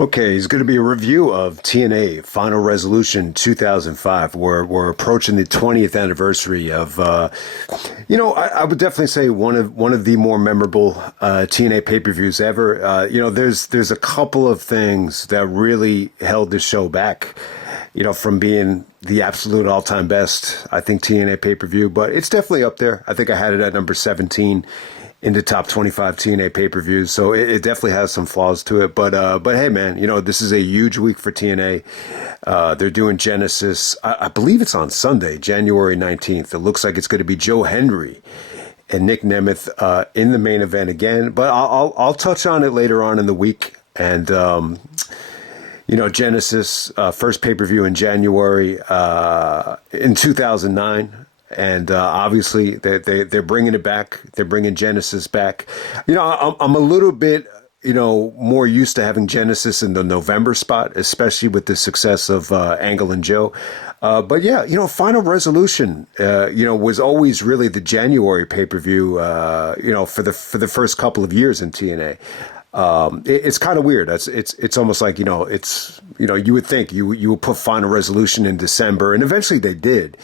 Okay, it's going to be a review of TNA Final Resolution 2005. We're approaching the 20th anniversary of, I would definitely say one of the more memorable TNA pay-per-views ever. There's a couple of things that really held the show back, from being the absolute all-time best, I think, TNA pay-per-view, but it's definitely up there. I think I had it at number 17 in the top 25 TNA pay-per-views, so it definitely has some flaws to it. But hey, man, this is a huge week for TNA. They're doing Genesis. I believe it's on Sunday, January 19th. It looks like it's going to be Joe Hendry and Nick Nemeth in the main event again. But I'll touch on it later on in the week. And Genesis first pay-per-view in January in 2009. And obviously, they're bringing it back. They're bringing Genesis back. I'm a little bit, more used to having Genesis in the November spot, especially with the success of Angle and Joe. But yeah, Final Resolution, was always really the January pay-per-view, for the first couple of years in TNA. It's kind of weird. It's almost like, you would think you would put Final Resolution in December, and eventually they did.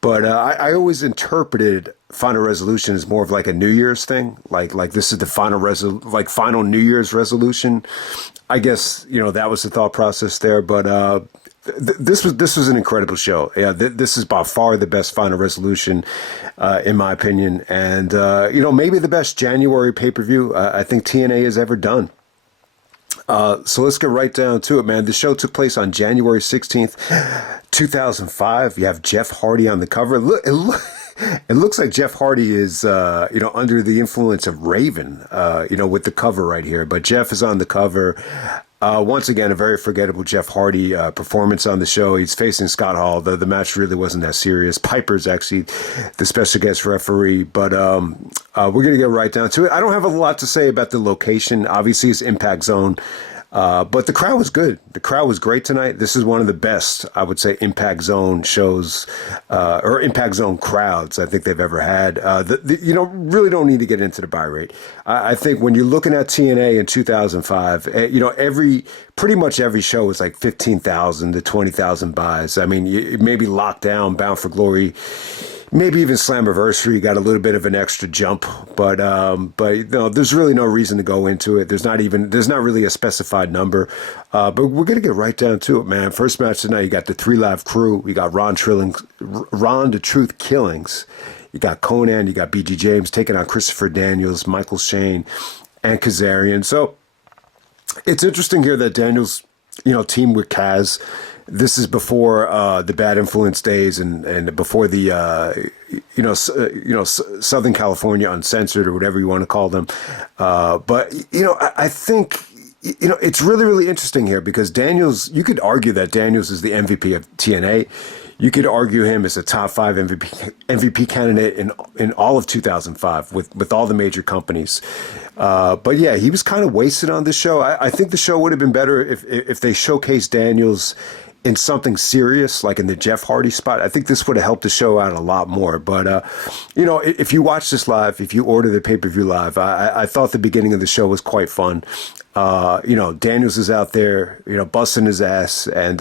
But I always interpreted Final Resolution as more of like a New Year's thing. Like this is the final New Year's resolution. I guess, that was the thought process there. But this was an incredible show. Yeah, this is by far the best Final Resolution, in my opinion. And, maybe the best January pay-per-view I think TNA has ever done. So let's get right down to it, man. The show took place on January 16th, 2005. You have Jeff Hardy on the cover. It looks like Jeff Hardy is, under the influence of Raven, with the cover right here. But Jeff is on the cover. Once again, a very forgettable Jeff Hardy performance on the show. He's facing Scott Hall. The match really wasn't that serious. Piper's actually the special guest referee. But we're going to get right down to it. I don't have a lot to say about the location. Obviously, it's Impact Zone. But the crowd was good. The crowd was great tonight. This is one of the best, I would say, Impact Zone shows or Impact Zone crowds I think they've ever had. Really don't need to get into the buy rate. I think when you're looking at TNA in 2005, pretty much every show was like 15,000 to 20,000 buys. I mean, maybe Lockdown, Bound for Glory, maybe even Slammiversary got a little bit of an extra jump, but there's really no reason to go into it. There's not really a specified number, but we're gonna get right down to it, man. First match tonight, you got the Three Live Crew, you got Ron the Truth Killings, you got Conan, you got BG James taking on Christopher Daniels, Michael Shane, and Kazarian. So it's interesting here that Daniels, teamed with Kaz. This is before the Bad Influence days and before the Southern California Uncensored or whatever you want to call them. But I think it's really, really interesting here because Daniels. You could argue that Daniels is the MVP of TNA. You could argue him as a top 5 MVP candidate in all of 2005 with all the major companies. But yeah, he was kind of wasted on this show. I think the show would have been better if they showcased Daniels in something serious, like in the Jeff Hardy spot. I think this would have helped the show out a lot more. But, if you watch this live, if you order the pay-per-view live, I thought the beginning of the show was quite fun. Daniels is out there, busting his ass. And,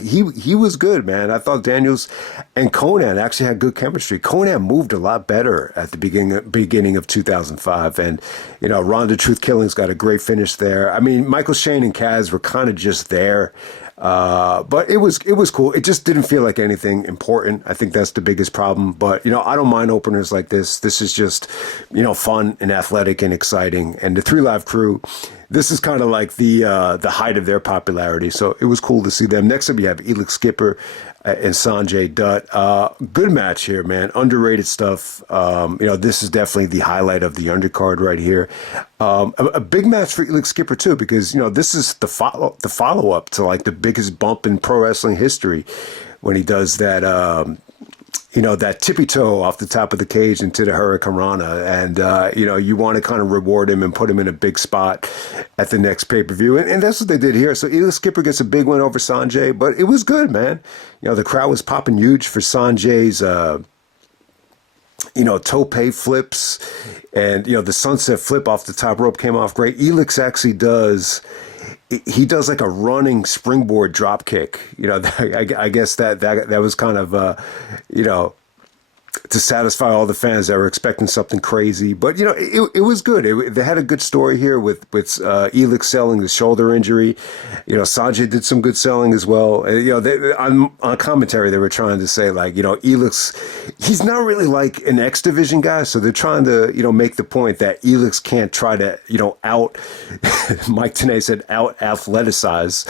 he was good, man. I thought Daniels and Conan actually had good chemistry. Conan moved a lot better at the beginning of 2005. And, Ron the Truth Killings got a great finish there. I mean, Michael Shane and Kaz were kind of just there. But it was cool. It just didn't feel like anything important. I think that's the biggest problem. But, I don't mind openers like this. This is just, fun and athletic and exciting. And the Three Live Crew, this is kind of like the height of their popularity. So it was cool to see them. Next up, you have Elix Skipper and Sonjay Dutt. Good match here, man. Underrated stuff. This is definitely the highlight of the undercard right here. A big match for Elix Skipper too, because this is the follow up to like the biggest bump in pro wrestling history when he does that. That tippy toe off the top of the cage into the Hurricane Rana. And, you want to kind of reward him and put him in a big spot at the next pay-per-view. And that's what they did here. So Elix Skipper gets a big win over Sonjay, but it was good, man. The crowd was popping huge for Sonjay's, tope flips, and the sunset flip off the top rope came off great. Elix actually he does like a running springboard drop kick. I guess that was kind of to satisfy all the fans that were expecting something crazy. But, it was good. They had a good story here with Elix selling the shoulder injury. Sonjay did some good selling as well. On commentary, they were trying to say, like, Elix, he's not really like an X Division guy. So they're trying to, make the point that Elix can't try to, Mike Tenay said, out athleticize,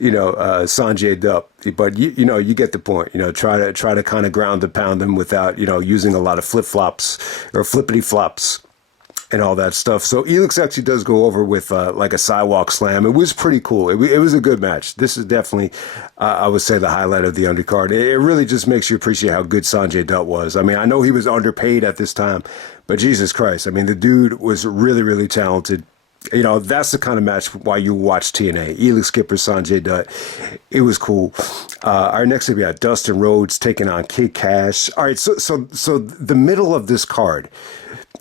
Sonjay Dutt, but you get the point. Try to kind of ground and pound him without using a lot of flip flops or flippity flops and all that stuff. So Elix actually does go over with like a sidewalk slam. It was pretty cool. It was a good match. This is definitely, I would say, the highlight of the undercard. It really just makes you appreciate how good Sonjay Dutt was. I mean, I know he was underpaid at this time, but Jesus Christ, I mean, the dude was really, really talented. That's the kind of match why you watch TNA. Elix Skipper, Sonjay Dutt. It was cool. Our next up, we got Dustin Rhodes taking on Kid Kash. All right, so the middle of this card,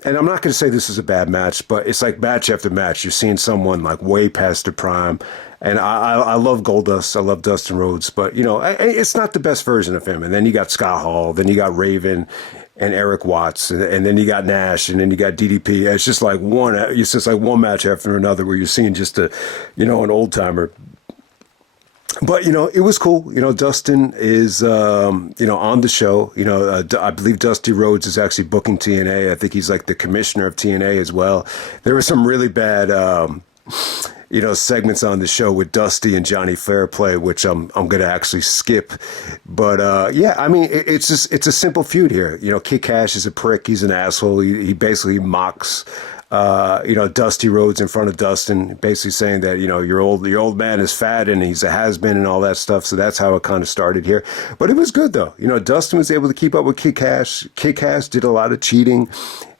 and I'm not going to say this is a bad match, but it's like match after match. You're seeing someone like way past their prime. And I love Goldust. I love Dustin Rhodes. But, it's not the best version of him. And then you got Scott Hall. Then you got Raven and Erik Watts. And then you got Nash. And then you got DDP. It's just like one match after another where you're seeing just an old timer. But, it was cool. Dustin is, on the show. I believe Dusty Rhodes is actually booking TNA. I think he's like the commissioner of TNA as well. There was some really bad, segments on the show with Dusty and Johnny Fairplay, which I'm going to actually skip. But, I mean, it's a simple feud here. Kid Kash is a prick. He's an asshole. He basically mocks, Dusty Rhodes in front of Dustin, basically saying that, your old man is fat and he's a has-been and all that stuff. So that's how it kind of started here. But it was good, though. Dustin was able to keep up with Kid Kash. Kid Kash did a lot of cheating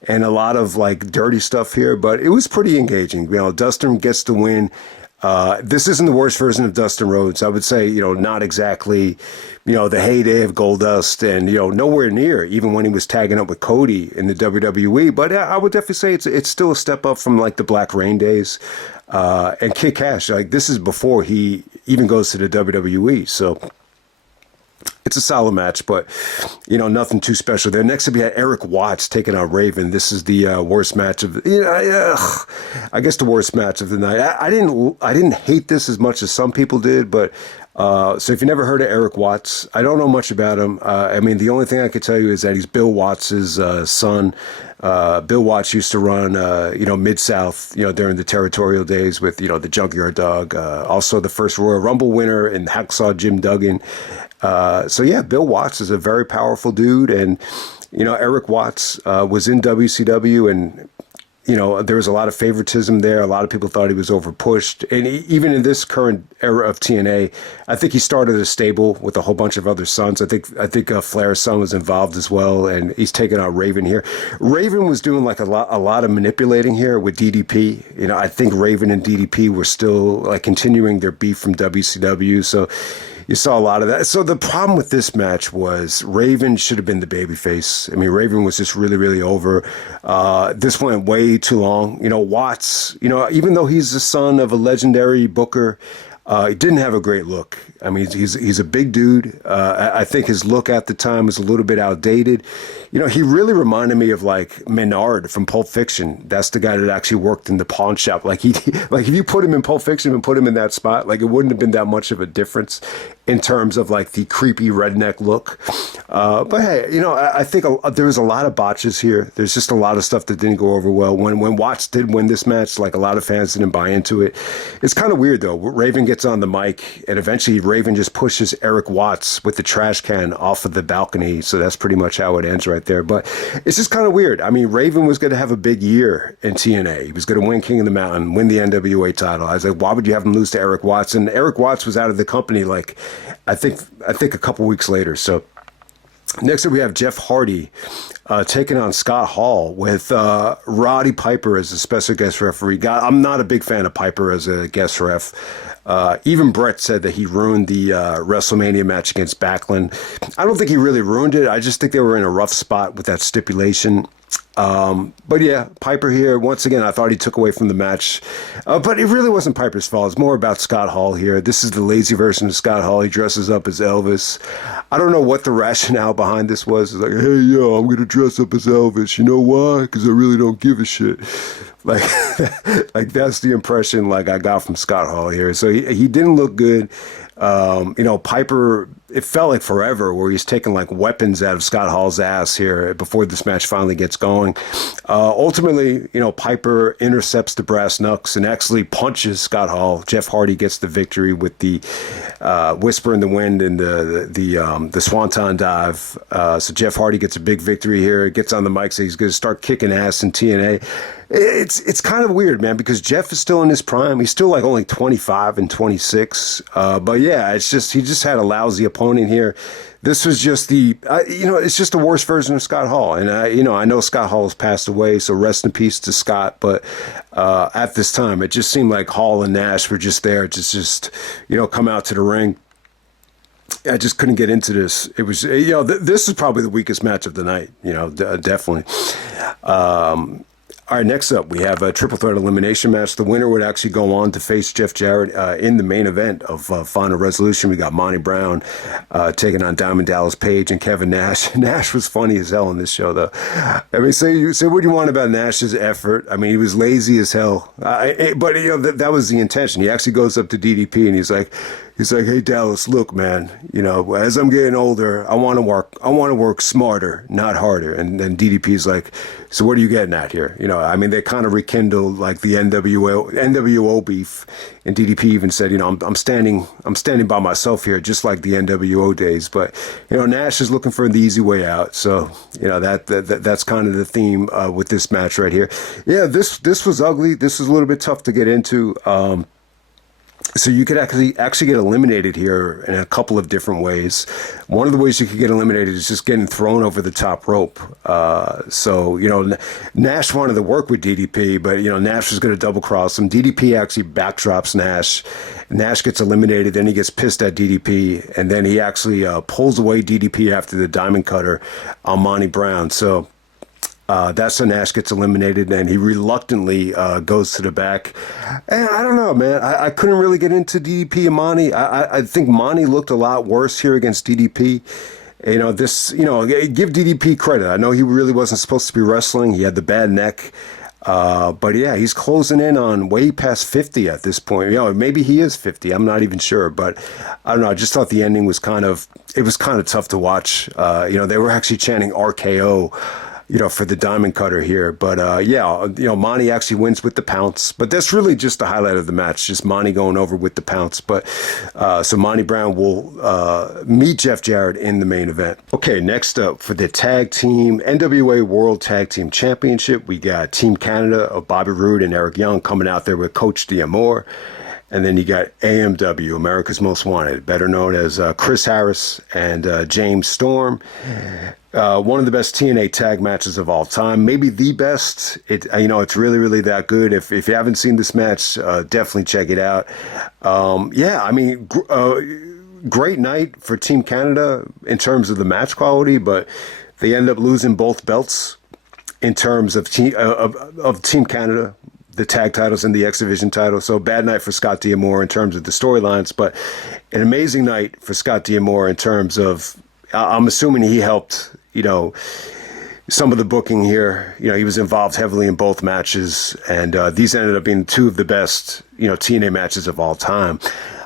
and a lot of like dirty stuff here, but it was pretty engaging. Dustin gets the win. This isn't the worst version of Dustin Rhodes. I would say, not exactly, the heyday of Goldust and, nowhere near even when he was tagging up with Cody in the WWE. But I would definitely say it's still a step up from like the Black Rain days. And Kid Kash, like this is before he even goes to the WWE. So it's a solid match, but, nothing too special there. Next up, we had Erik Watts taking on Raven. This is the worst match of I guess the worst match of the night. I didn't hate this as much as some people did, but so if you never heard of Erik Watts, I don't know much about him. I mean, the only thing I could tell you is that he's Bill Watts' son. Bill Watts used to run, Mid-South, during the territorial days with, the Junkyard Dog. Also the first Royal Rumble winner and Hacksaw Jim Duggan. Bill Watts is a very powerful dude. And, Erik Watts was in WCW and, there was a lot of favoritism there. A lot of people thought he was overpushed. And even in this current era of TNA, I think he started a stable with a whole bunch of other sons. I think Flair's son was involved as well, and he's taking out Raven here. Raven was doing like a lot of manipulating here with DDP. I think Raven and DDP were still like continuing their beef from WCW. So you saw a lot of that. So the problem with this match was Raven should have been the babyface. I mean, Raven was just really, really over. This went way too long. Watts, even though he's the son of a legendary booker, he didn't have a great look. I mean, he's a big dude. I think his look at the time was a little bit outdated. He really reminded me of like Menard from Pulp Fiction. That's the guy that actually worked in the pawn shop. Like if you put him in Pulp Fiction and put him in that spot, like it wouldn't have been that much of a difference in terms of like the creepy redneck look. But hey, I think there was a lot of botches here. There's just a lot of stuff that didn't go over well. When Watts did win this match, like a lot of fans didn't buy into it. It's kind of weird though. Raven gets on the mic and eventually Raven just pushes Erik Watts with the trash can off of the balcony. So that's pretty much how it ends right there. But it's just kind of weird. I mean, Raven was going to have a big year in TNA. He was going to win King of the Mountain, win the NWA title. I was like, why would you have him lose to Erik Watts? And Erik Watts was out of the company like I think a couple weeks later. So Next up, we have Jeff Hardy taking on Scott Hall with Roddy Piper as a special guest referee. I'm not a big fan of Piper as a guest ref. Even Brett said that he ruined the WrestleMania match against Backlund. I don't think he really ruined it. I just think they were in a rough spot with that stipulation. But yeah, Piper here, once again, I thought he took away from the match. But it really wasn't Piper's fault. It's more about Scott Hall here. This is the lazy version of Scott Hall. He dresses up as Elvis. I don't know what the rationale behind this was. It's like, hey, yo, I'm going to dress up as Elvis. You know why? Because I really don't give a shit. Like, like that's the impression like I got from Scott Hall here. So he didn't look good. Piper, it felt like forever where he's taking like weapons out of Scott Hall's ass here before this match finally gets going. Ultimately, Piper intercepts the brass knucks and actually punches Scott Hall. Jeff Hardy gets the victory with the whisper in the wind and the swanton dive. So Jeff Hardy gets a big victory here. Gets on the mic, so he's going to start kicking ass in TNA. It's kind of weird, man, because Jeff is still in his prime. He's still like only 25 and 26. But yeah, it's just he just had a lousy opponent here. This was just it's just the worst version of Scott Hall. And I know Scott Hall has passed away, so rest in peace to Scott. But at this time, it just seemed like Hall and Nash were just there to just come out to the ring. I just couldn't get into this. It was, this is probably the weakest match of the night, definitely. All right, next up, we have a triple threat elimination match. The winner would actually go on to face Jeff Jarrett in the main event of Final Resolution. We got Monty Brown taking on Diamond Dallas Page and Kevin Nash. Nash was funny as hell in this show, though. I mean, say what you want about Nash's effort. I mean, he was lazy as hell. But that was the intention. He actually goes up to DDP and he's like, hey, Dallas, look, man, as I'm getting older, I want to work smarter, not harder. And then DDP's like, so what are you getting at here? They kind of rekindled like the NWO beef. And DDP even said, I'm standing by myself here, just like the NWO days. But, Nash is looking for the easy way out. So, that's kind of the theme with this match right here. Yeah, this was ugly. This was a little bit tough to get into. So you could actually get eliminated here in a couple of different ways. One of the ways you could get eliminated is just getting thrown over the top rope. Nash wanted to work with DDP, but, Nash was going to double cross him. DDP actually backdrops Nash. Nash gets eliminated, then he gets pissed at DDP, and then he actually pulls away DDP after the diamond cutter on Monty Brown. So that's when Nash gets eliminated, and he reluctantly goes to the back. And I don't know, man. I couldn't really get into DDP and Monty. I think Monty looked a lot worse here against DDP. Give DDP credit. I know he really wasn't supposed to be wrestling. He had the bad neck. But yeah, he's closing in on way past 50 at this point. Maybe he is 50. I'm not even sure. But I don't know. I just thought the ending was kind of tough to watch. They were actually chanting RKO. For the diamond cutter here. But Monty actually wins with the pounce. But that's really just the highlight of the match, just Monty going over with the pounce. But so Monty Brown will meet Jeff Jarrett in the main event. Okay, next up for the tag team NWA World Tag Team Championship, we got Team Canada of Bobby Roode and Eric Young coming out there with Coach D'Amore. And then you got AMW, America's Most Wanted, better known as Chris Harris and James Storm. One of the best TNA tag matches of all time, maybe the best. It's really, really that good. If you haven't seen this match, definitely check it out. Great night for Team Canada in terms of the match quality, but they end up losing both belts in terms of Team Canada, the tag titles and the X Division title. So bad night for Scott D'Amore in terms of the storylines, but an amazing night for Scott D'Amore in terms of, I'm assuming he helped, some of the booking here. He was involved heavily in both matches, and these ended up being two of the best, TNA matches of all time.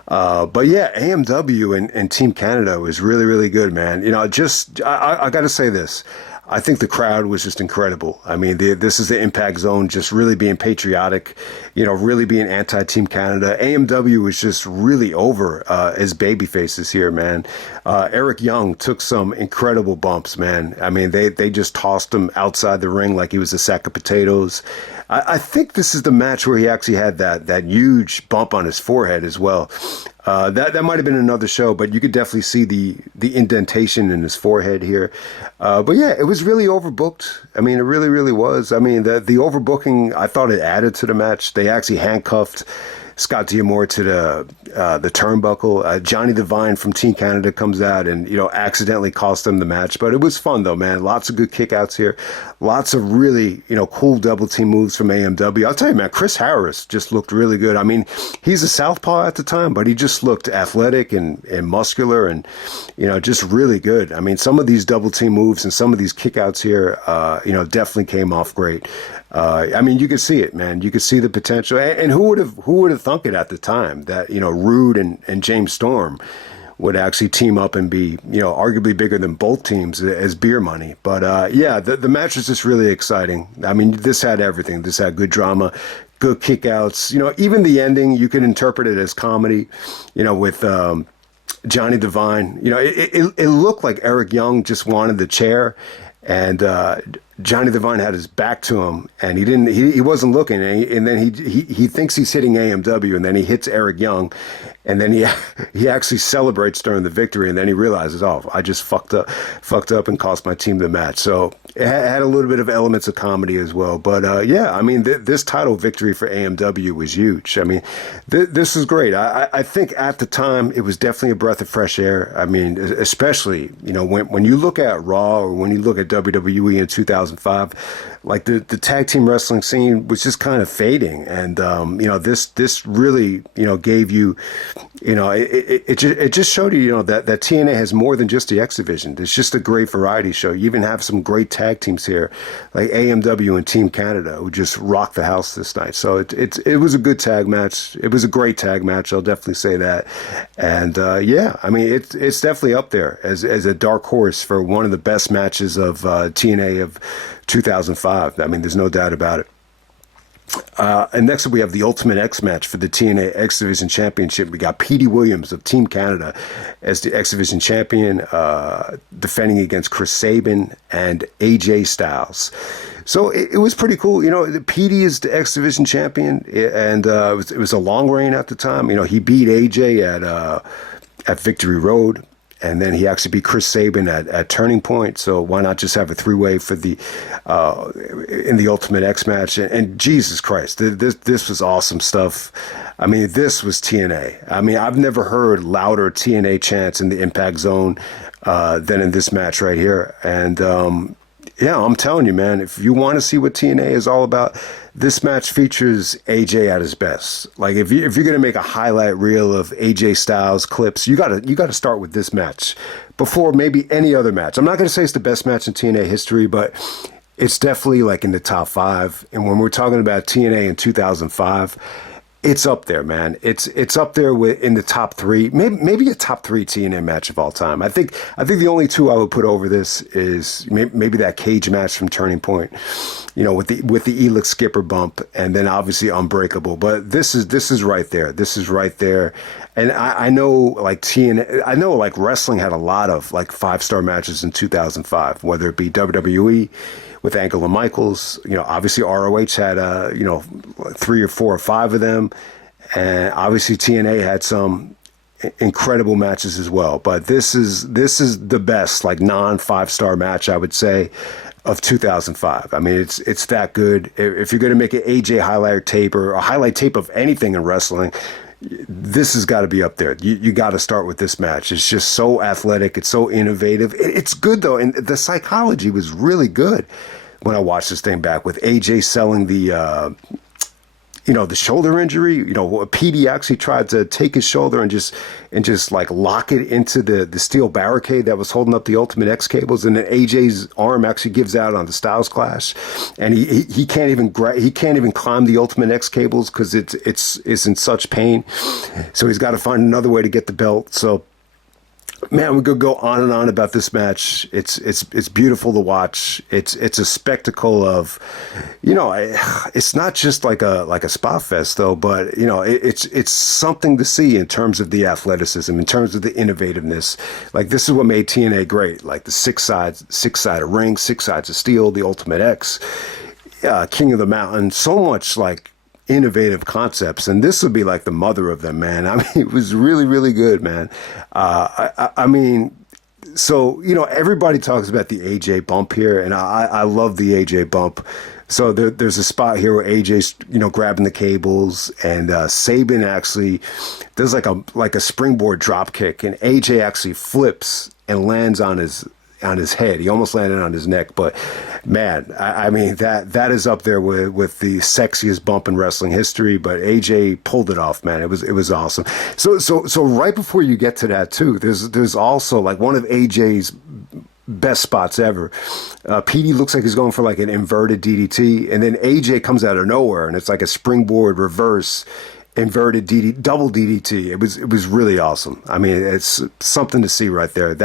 But yeah, AMW and Team Canada was really, really good, man. I got to say this. I think the crowd was just incredible. I mean, this is the Impact Zone, just really being patriotic, really being anti-Team Canada. AMW was just really over as baby faces here, man. Eric Young took some incredible bumps, man. I mean, they just tossed him outside the ring like he was a sack of potatoes. I think this is the match where he actually had that huge bump on his forehead as well. That might have been another show, but you could definitely see the indentation in his forehead here. But yeah, it was really overbooked. I mean, it really, really was. I mean, the overbooking, I thought it added to the match. They actually handcuffed Scott D'Amore to the turnbuckle. Johnny Devine from Team Canada comes out and, accidentally cost them the match. But it was fun, though, man. Lots of good kickouts here. Lots of really, cool double team moves from AMW. I'll tell you, man, Chris Harris just looked really good. I mean, he's a southpaw at the time, but he just looked athletic and muscular and, just really good. I mean, some of these double team moves and some of these kickouts here, definitely came off great. I mean, you could see it, man. You could see the potential. And who would have thunk it at the time that, Rude and James Storm would actually team up and be, arguably bigger than both teams as beer money. But, yeah, the match was just really exciting. I mean, this had everything. This had good drama, good kickouts. Even the ending, you could interpret it as comedy, with Johnny Devine. It looked like Eric Young just wanted the chair. And Johnny Devine had his back to him, and he wasn't looking, and then he thinks he's hitting AMW, and then he hits Eric Young, and then he actually celebrates during the victory, and then he realizes, oh, I just fucked up and cost my team the match. So it had a little bit of elements of comedy as well. But yeah, I mean, this title victory for AMW was huge. I mean, this is great. I think at the time it was definitely a breath of fresh air. I mean, especially when you look at Raw or when you look at WWE in 2005, like the tag team wrestling scene was just kind of fading, and this really gave you, it just showed you that TNA has more than just the X Division. It's just a great variety show. You even have some great tag teams here, like AMW and Team Canada, who just rocked the house this night. So it was a good tag match. It was a great tag match. I'll definitely say that. And yeah, I mean it's definitely up there as a dark horse for one of the best matches of TNA of 2005. I mean, there's no doubt about it. And next up, we have the Ultimate X match for the TNA X Division Championship. We got Petey Williams of Team Canada as the X Division champion, defending against Chris Sabin and AJ Styles. So it was pretty cool. Petey is the X Division champion, and it was a long reign at the time. He beat AJ at Victory Road. And then he actually beat Chris Sabin at Turning Point. So why not just have a three-way for the in the Ultimate X match? And Jesus Christ, this was awesome stuff. I mean, this was TNA. I mean, I've never heard louder TNA chants in the Impact Zone than in this match right here. And yeah, I'm telling you, man, if you want to see what TNA is all about, this match features AJ at his best. Like if you're gonna make a highlight reel of AJ Styles clips, you gotta start with this match before maybe any other match. I'm not gonna say it's the best match in TNA history, but it's definitely like in the top 5. And when we're talking about TNA in 2005, it's up there, man. It's up there in the top 3, maybe a top 3 TNA match of all time. I think the only 2 I would put over this is maybe that cage match from Turning Point, with the Elix skipper bump, and then obviously Unbreakable. But this is right there. This is right there. And I know like TNA, I know like wrestling had a lot of like 5-star matches in 2005, whether it be WWE with Angle and Michaels, obviously ROH had 3 or 4 or 5 of them, and obviously TNA had some incredible matches as well. But this is the best like non 5-star match, I would say, of 2005. I mean, it's that good. If you're going to make an AJ highlight tape or a highlight tape of anything in wrestling, this has got to be up there. You got to start with this match. It's just so athletic. It's so innovative. It's good, though. And the psychology was really good when I watched this thing back, with AJ selling the shoulder injury. Petey actually tried to take his shoulder and just like lock it into the steel barricade that was holding up the Ultimate X cables, and then AJ's arm actually gives out on the Styles Clash, and he can't even climb the Ultimate X cables because it's in such pain. So he's got to find another way to get the belt. So, man, we could go on and on about this match. It's beautiful to watch. It's a spectacle of, it's not just like a spot fest though, but it's something to see in terms of the athleticism, in terms of the innovativeness. Like, this is what made TNA great. Like the 6 sided ring, 6 sides of steel, the Ultimate X. King of the Mountain, so much like innovative concepts, and this would be like the mother of them, man. I mean, it was really, really good, man. I mean, so everybody talks about the AJ bump here, and I love the AJ bump. So there's a spot here where AJ's grabbing the cables, and Sabin actually does like a springboard drop kick, and AJ actually flips and lands on his head. He almost landed on his neck, but man, I mean that is up there with the sexiest bump in wrestling history. But AJ pulled it off, man. It was awesome. So right before you get to that too, there's also like one of AJ's best spots ever. Petey looks like he's going for like an inverted DDT, and then AJ comes out of nowhere, and it's like a springboard reverse inverted double DDT. It was really awesome. I mean, it's something to see right there.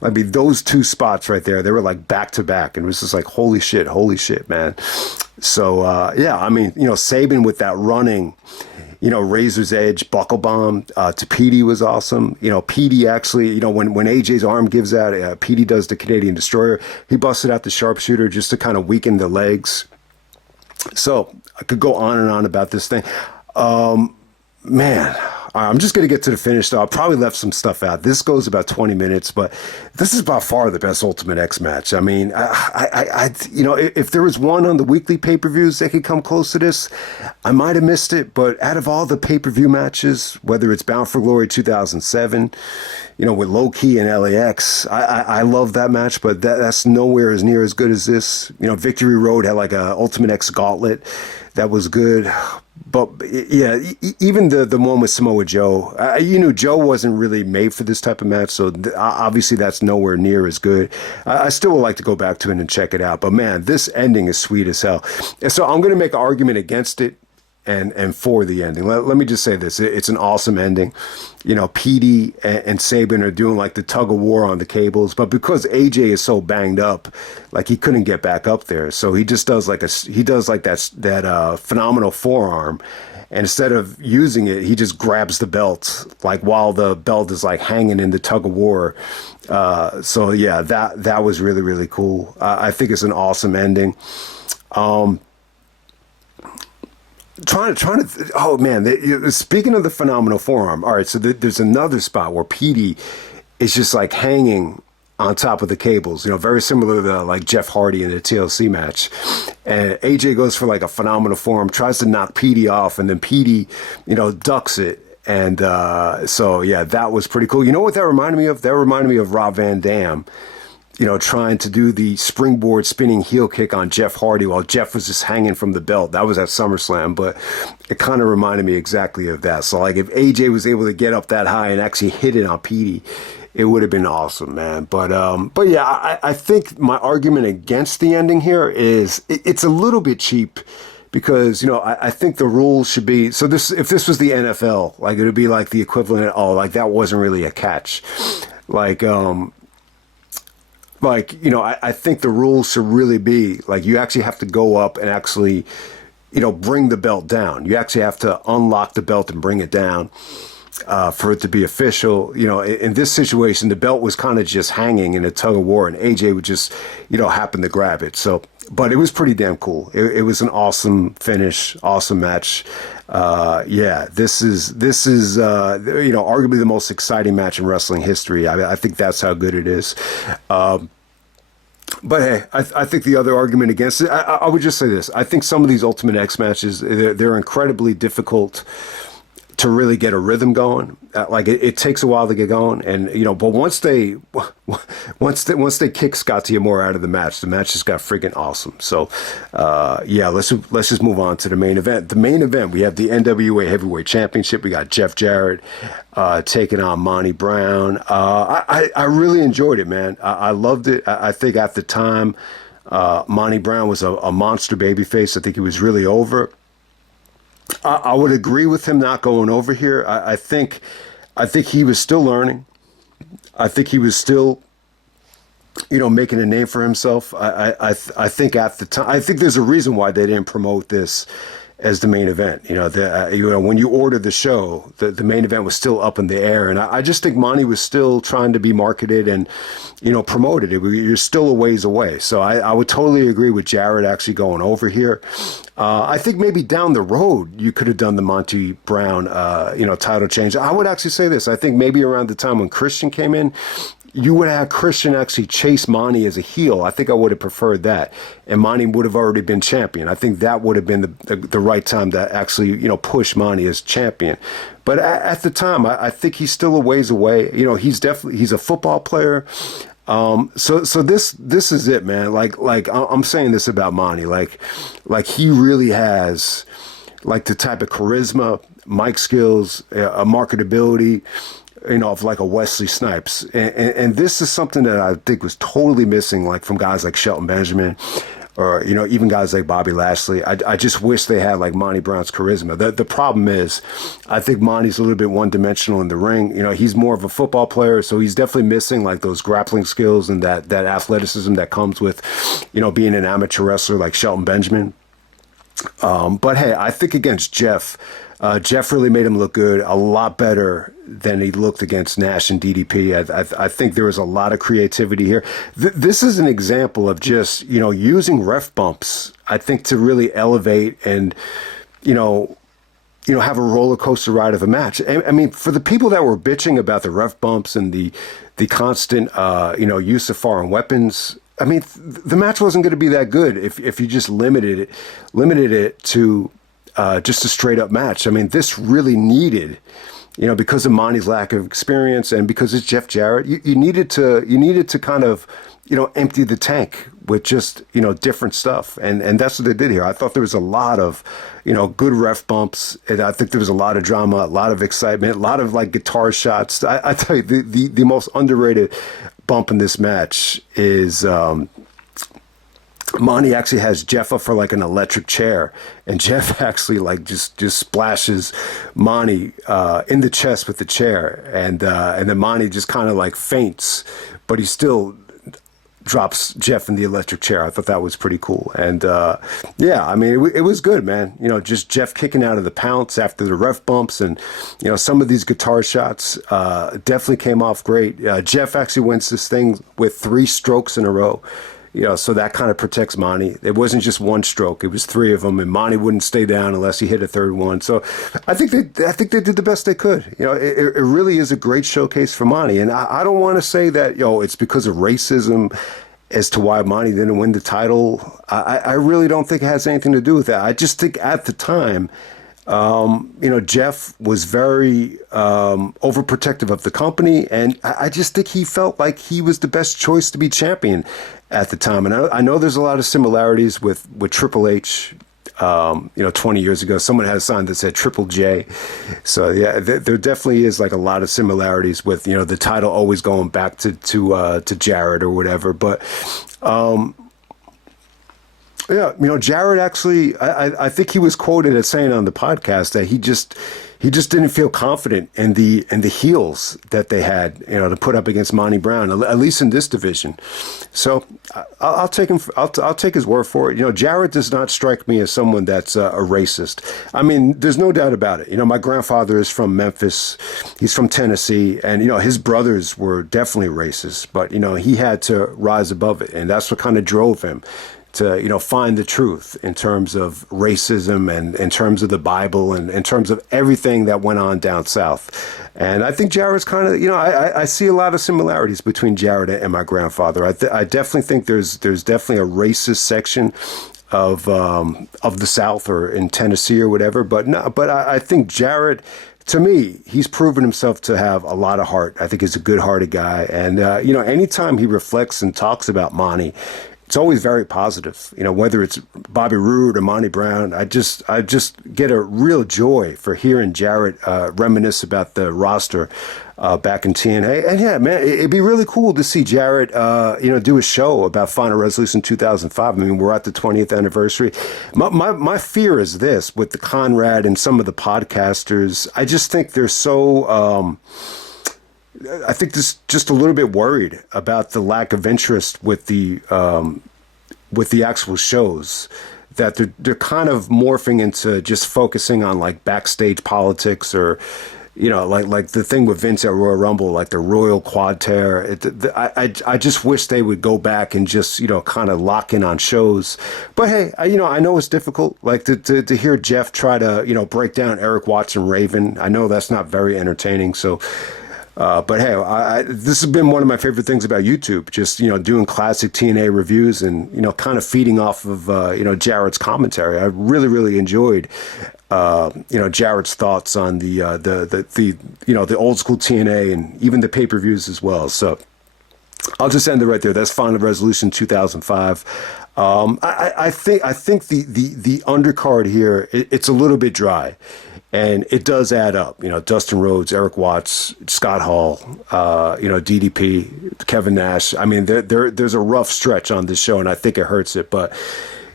I mean, those two spots right there, they were like back to back, and it was just like holy shit, man. So yeah, I mean, Sabin with that running, razor's edge buckle bomb to Petey was awesome. Petey actually, when AJ's arm gives out, Petey does the Canadian Destroyer. He busted out the sharpshooter just to kind of weaken the legs. So I could go on and on about this thing. Man, I'm just going to get to the finish, though. I probably left some stuff out. This goes about 20 minutes, but this is by far the best Ultimate X match. I mean, if there was one on the weekly pay-per-views that could come close to this, I might have missed it. But out of all the pay-per-view matches, whether it's Bound for Glory 2007, with Low Key and LAX, I love that match, but that's nowhere as near as good as this. Victory Road had like a Ultimate X gauntlet that was good. But yeah, even the one with Samoa Joe, Joe wasn't really made for this type of match, so obviously that's nowhere near as good. I still would like to go back to it and check it out. But man, this ending is sweet as hell. And so I'm going to make an argument against it and for the ending. Let me just say this. It's an awesome ending. Petey and Sabin are doing like the tug of war on the cables, but because AJ is so banged up, like he couldn't get back up there. So he just does like that phenomenal forearm. And instead of using it, he just grabs the belt, like while the belt is like hanging in the tug of war. So yeah, that was really, really cool. I think it's an awesome ending. Oh man! Speaking of the phenomenal forearm, all right. So there's another spot where Petey is just like hanging on top of the cables. Very similar to like Jeff Hardy in the TLC match. And AJ goes for like a phenomenal forearm, tries to knock Petey off, and then Petey, ducks it. And so yeah, that was pretty cool. You know what that reminded me of? That reminded me of Rob Van Dam. Trying to do the springboard spinning heel kick on Jeff Hardy while Jeff was just hanging from the belt. That was at SummerSlam, but it kind of reminded me exactly of that. So, like, if AJ was able to get up that high and actually hit it on Petey, it would have been awesome, man. But yeah, I think my argument against the ending here is it's a little bit cheap because, I think the rules should be, so if this was the NFL, like, it would be like the equivalent of, like, that wasn't really a catch. I think the rules should really be like you actually have to go up and actually, bring the belt down. You actually have to unlock the belt and bring it down for it to be official. In this situation, the belt was kind of just hanging in a tug of war, and AJ would just, happen to grab it. So, but it was pretty damn cool. It was an awesome finish, awesome match. Yeah, this is arguably the most exciting match in wrestling history. I think that's how good it is. But hey, I think the other argument against it, I would just say this. I think some of these Ultimate X matches, they're incredibly difficult to really get a rhythm going. It takes a while to get going, and but once they kick Scott D'Amore out of the match just got freaking awesome. So yeah, let's just move on to the main event. The main event, we have the NWA Heavyweight Championship. We got Jeff Jarrett taking on Monty Brown. I really enjoyed it, man. I loved it. I think at the time, Monty Brown was a monster babyface. I think he was really over. I would agree with him not going over here. I think he was still learning. I think he was still, making a name for himself. I think at the time, I think there's a reason why they didn't promote this as the main event. When you ordered the show, the main event was still up in the air, and I just think Monty was still trying to be marketed and promoted. You're still a ways away, so I would totally agree with Jarrett actually going over here. I think maybe down the road you could have done the Monty Brown title change. I would actually say this. I think maybe around the time when Christian came in, you would have Christian actually chase Monty as a heel. I think I would have preferred that. And Monty would have already been champion. I think that would have been the right time to actually, push Monty as champion. But at the time, I think he's still a ways away. He's a football player. So this is it, man. Like I'm saying this about Monty. Like he really has like the type of charisma, mic skills, a marketability, of like a Wesley Snipes. And this is something that I think was totally missing, like from guys like Shelton Benjamin or, even guys like Bobby Lashley. I just wish they had like Monty Brown's charisma. The problem is, I think Monty's a little bit one-dimensional in the ring. He's more of a football player, so he's definitely missing like those grappling skills and that athleticism that comes with, being an amateur wrestler like Shelton Benjamin. But hey, I think against Jeff really made him look good, a lot better than he looked against Nash and DDP. I think there was a lot of creativity here. This is an example of just, using ref bumps, I think, to really elevate and, have a roller coaster ride of a match. I mean, for the people that were bitching about the ref bumps and the constant, use of foreign weapons, I mean, the match wasn't going to be that good if you just limited it to just a straight up match. I mean, this really needed, because of Monty's lack of experience and because it's Jeff Jarrett, you needed to kind of, empty the tank with just, different stuff. And that's what they did here. I thought there was a lot of, good ref bumps. And I think there was a lot of drama, a lot of excitement, a lot of like guitar shots. I tell you, the most underrated bump in this match is, Monty actually has Jeff up for like an electric chair, and Jeff actually like just splashes Monty in the chest with the chair, and then Monty just kind of like faints, but he still drops Jeff in the electric chair. I thought that was pretty cool, and I mean it was good, man. Just Jeff kicking out of the pounce after the ref bumps, and some of these guitar shots definitely came off great. Jeff actually wins this thing with 3 strokes in a row. So that kind of protects Monty. It wasn't just one stroke; it was 3 of them, and Monty wouldn't stay down unless he hit a third one. So I think they did the best they could. It really is a great showcase for Monty, and I don't want to say that it's because of racism as to why Monty didn't win the title. I really don't think it has anything to do with that. I just think at the time, Jeff was very overprotective of the company, and I just think he felt like he was the best choice to be champion at the time. And I know there's a lot of similarities with Triple H. 20 years ago, someone had a sign that said Triple J. So yeah, there definitely is like a lot of similarities with the title always going back to Jarrett or whatever. But Jarrett actually, I think he was quoted as saying on the podcast that he just didn't feel confident in the heels that they had, to put up against Monty Brown, at least in this division. So I'll take him. I'll take his word for it. Jarrett does not strike me as someone that's a racist. I mean, there's no doubt about it. My grandfather is from Memphis. He's from Tennessee, and his brothers were definitely racist. But he had to rise above it, and that's what kind of drove him to find the truth in terms of racism and in terms of the Bible and in terms of everything that went on down south. And I think Jarrett's kind of I see a lot of similarities between Jarrett and my grandfather. I definitely think there's definitely a racist section of the South or in Tennessee or whatever. But I think Jarrett, to me, he's proven himself to have a lot of heart. I think he's a good-hearted guy, and anytime he reflects and talks about Monty, it's always very positive. Whether it's Bobby Roode or Monty Brown, I just get a real joy for hearing Jarrett reminisce about the roster back in TNA. And yeah, man, it'd be really cool to see Jarrett, do a show about Final Resolution 2005. I mean, we're at the 20th anniversary. My fear is this with the Conrad and some of the podcasters. I just think they're so. I think this just a little bit worried about the lack of interest with the actual shows that they're kind of morphing into just focusing on like backstage politics, or like the thing with Vince at Royal Rumble, like the Royal Quad Tear. I just wish they would go back and just kind of lock in on shows. But hey, I know it's difficult. Like to hear Jeff try to break down Erik Watson Raven. I know that's not very entertaining. So. But hey, this has been one of my favorite things about YouTube. Just doing classic TNA reviews and kind of feeding off of Jarrett's commentary. I really enjoyed Jarrett's thoughts on the old school TNA and even the pay-per-views as well. So I'll just end it right there. That's Final Resolution 2005. I think the undercard here, it's a little bit dry. And it does add up. Dustin Rhodes, Erik Watts, Scott Hall, DDP, Kevin Nash. I mean, there's a rough stretch on this show, and I think it hurts it. But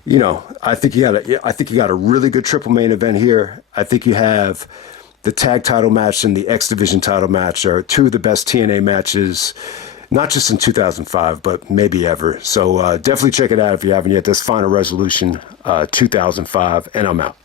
I think you got a really good triple main event here. I think you have the tag title match and the X Division title match are two of the best TNA matches, not just in 2005, but maybe ever. So definitely check it out if you haven't yet. That's Final Resolution 2005, and I'm out.